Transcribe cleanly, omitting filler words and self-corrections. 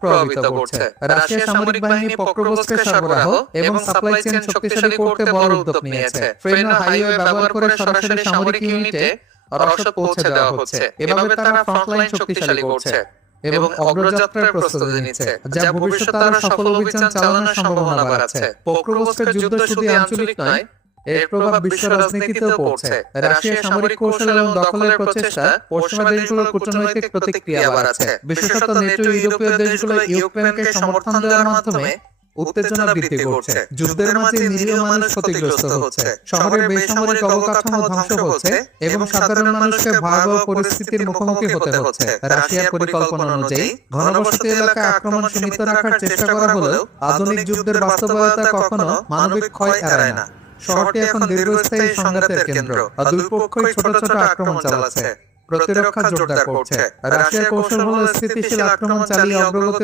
প্রভাবিত করছে। রাশিয়া সামরিক বাহিনী পক্রোভস্কে সরবরাহ এবং সাপ্লাই চেইন শক্তিশালী করতে বড় উদ্যোগ নিয়েছে। ট্রেন ও হাইওয়ে ব্যবহার করে সরাসরি সামরিক ইউনিটে রসদ পৌঁছে দেওয়া হচ্ছে। এভাবে তারা ফ্রন্টলাইন শক্তিশালী করছে এবং অগ্রযাত্রার প্রস্তুতি নিচ্ছে, যা ভবিষ্যতে আরো সফল অভিযান চালানোর সম্ভাবনা বাড়াচ্ছে। পক্রোভস্কের যুদ্ধ শুধু আঞ্চলিক নয়, এর প্রভাব বিশ্ব রাজনীতিতেও পড়ছে। রাশিয়ার সামরিক কৌশল এবং দখলের প্রচেষ্টা পশ্চিমা দেশগুলোর কূটনৈতিক প্রতিক্রিয়া বাড়াচ্ছে। বিশেষত নেটো ইউরোপীয় দেশগুলো ইউক্রেনকে সমর্থন দেওয়ার মাধ্যমে উত্তেজনা বৃদ্ধি করছে। যুদ্ধের মাঝে নিরীহ মানুষ ক্ষতিগ্রস্ত হচ্ছে, শহরের বেসামরিক অবকাঠামো ধ্বংস হচ্ছে এবং সাধারণ মানুষকে ভয়াবহ পরিস্থিতির মুখোমুখি হতে হচ্ছে। রাশিয়ার পরিকল্পনা অনুযায়ী ঘনবসতি এলাকা আক্রমণ সীমিত রাখার চেষ্টা করা হলেও আধুনিক যুদ্ধের বাস্তবতা কখনো মানবিক ক্ষয় এড়ায় না। শহরটি এখন দীর্ঘস্থায়ী সংঘাতের কেন্দ্র, আর দুই পক্ষই ছোট ছোট আক্রমণ চালাচ্ছে, প্রতিরক্ষা জোরদার করছে। রাশিয়ার কৌশল হলো স্থিতিশীল আক্রমণ চালিয়ে অগ্রগতি